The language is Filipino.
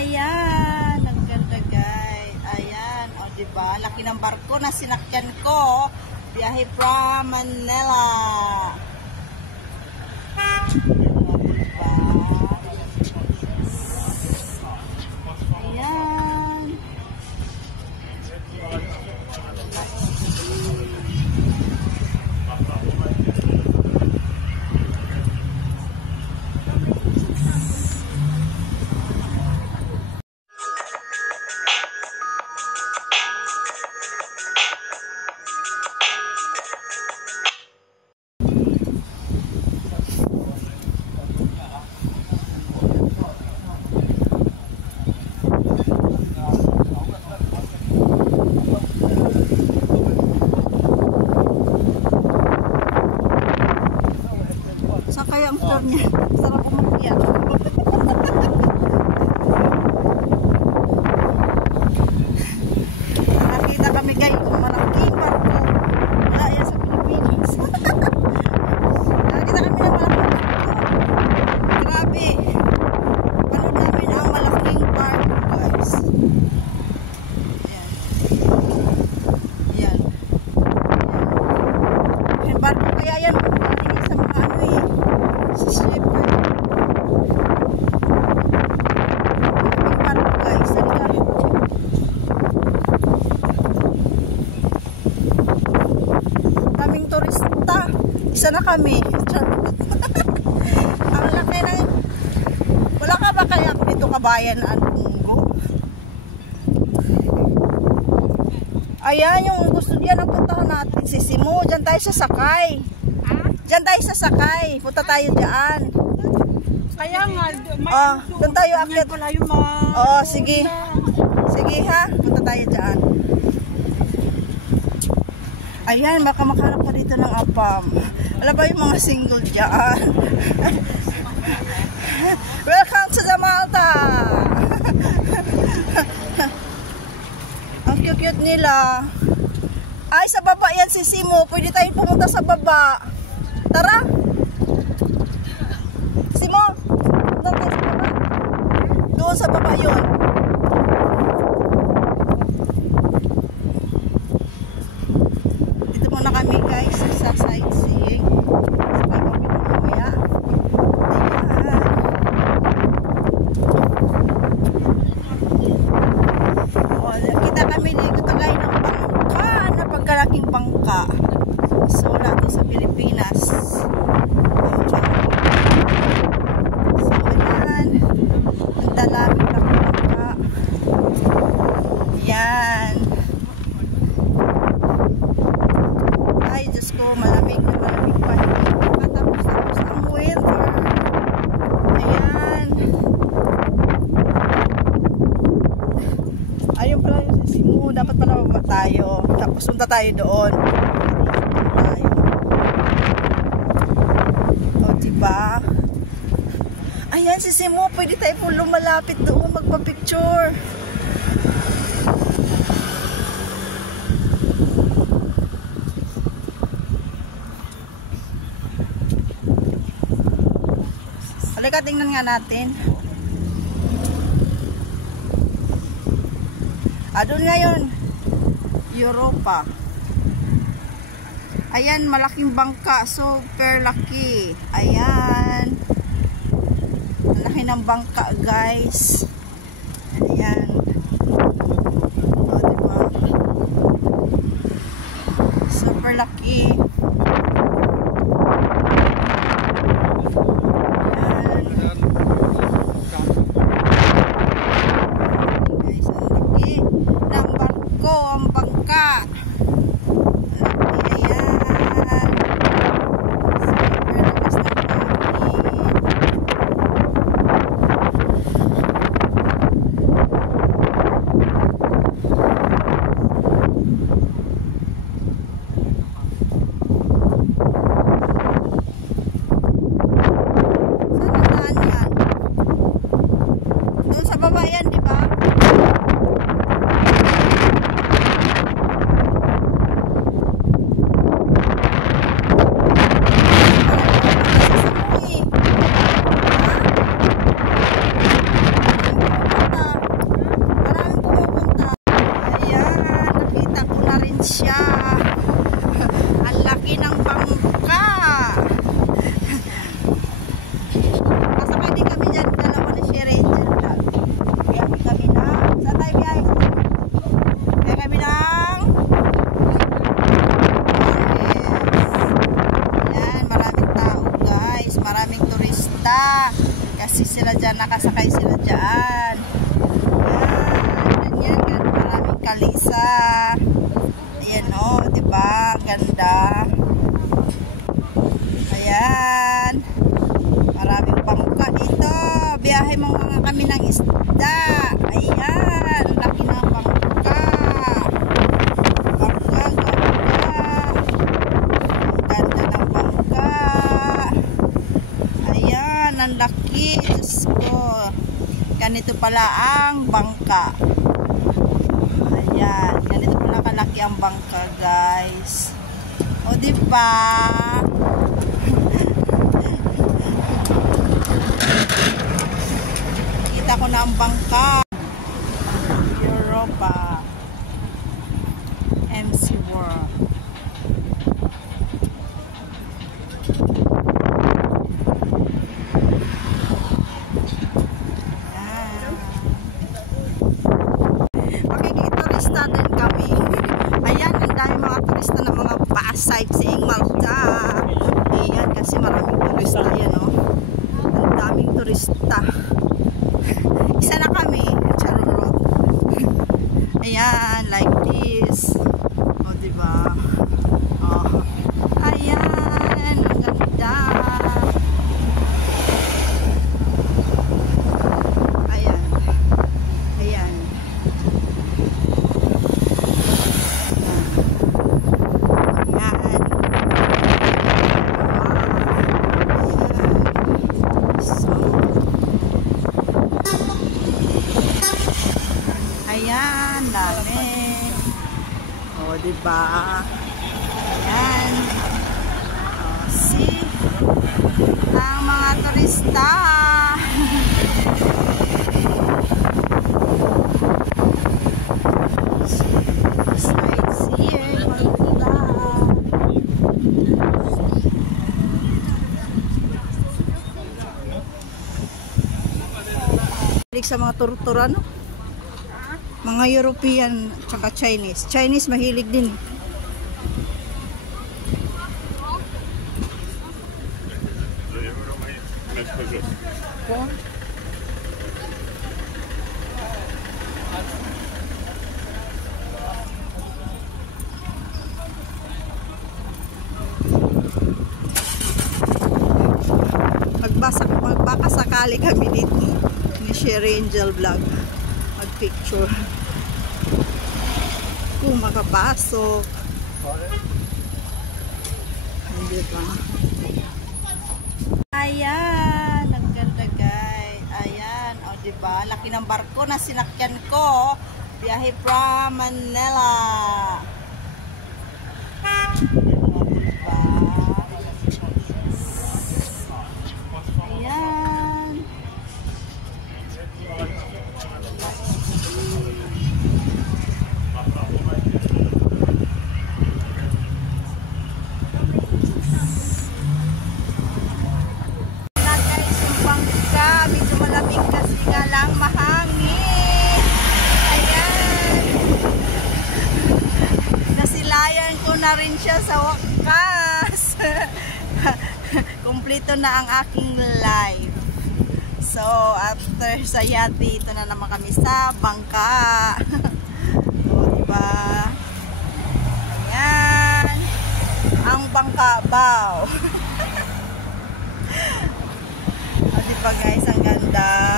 Ayan, ang ganda guys. Ayan, o diba, laki ng barko na sinakyan ko. Biyahe from Manila. O diba? Ayan. Saan kaya ang tour niya? Sarap umakyat. Nakita kami guys, malaking barko. Wala yan sa Pilipinas. Nakita kami ng malaking barko. Grabe. Panood namin ang malaking barko guys. Yan. Yan. Yung barko kaya yan. Sa mga ano eh. Sa slipper. Malaking barko guys. Halika. Kaming turista. Isa na kami. Ang laki na. Wala ka ba kaya ako dito kabayan na Anungo? Ayan yung gusto diyan ang puntahan natin. Sisimo. Diyan tayo sasakay. Diyan tayo sasakay. Punta tayo diyan. Kaya nga. Doon tayo akit. Oo, sige. Sige ha. Punta tayo diyan. Ayan, baka makahanap ka dito ng apam. Alam ba yung mga single dyan? Welcome to the Malta! Ang cute-cute nila. Ay, sa baba yan si Simo. Pwede tayong pumunta sa baba. Tara! Simo! Doon tayo sa baba. Doon sa baba yun. Muna kami guys sa sightseeing. Sabay kami mamaya. Ayan. Kita kami dito guys ng bangka. Napagkalaking bangka. So wala to sa Pilipinas. So ayan. Ang dalaming na bangka. Ayan. Ay, Diyos ko, malamig na malamig pa. Tapos ang winter. Ayan. Ayun pala yung sisimu. Dapat pala mababa tayo. Tapos punta tayo doon. O, diba? Ayan, sisimu. Pwede tayo po lumalapit doon. Magpa-picture. Halika, tingnan nga natin. Doon ngayon, Europa. Ayan, malaking bangka. Super laki. Ayan. Laki ng bangka, guys. Ayan. O, diba? Super laki. Ito pala ang bangka. Ayan. Ganito pala kalaki ang bangka, guys. O, diba? Kita ko na ang bangka. Europa. MC World. Turista din kami. Ayan, ang dami mga turista na mga pa-sightseeing Malta. Ayan, kasi maraming turista. Ayan, oh. Ang daming turista. Isa na kami. Charot. Ayan, like this. O, diba? Oh. Ayan, ang ganda. Ayan. Ayan. Ayan, dami. O, diba? Ayan. O, see? Ang mga turista. Sightseeing. Maganda. Sa mga turtura, no? Mga European tsaka Chinese. Chinese mahilig din. Magbaka sakali kami dito ni Sherry Angel Vlog. Picture kung makapasok. Hindi ba? Ayan, ang ganda, guys. Ayan, o, diba? Laki ng barko na sinakyan ko. Biyahe from Manila. O, diba? Ayan. Medyo malamig kasi nga lang mahangin. Ayan. Nasilayan ko na rin siya sa wakas. Kompleto na ang aking life. So, after sa yate, ito na naman kami sa bangka. O, diba? Ayan. Ang bangka bow. O, diba guys, ang ganda.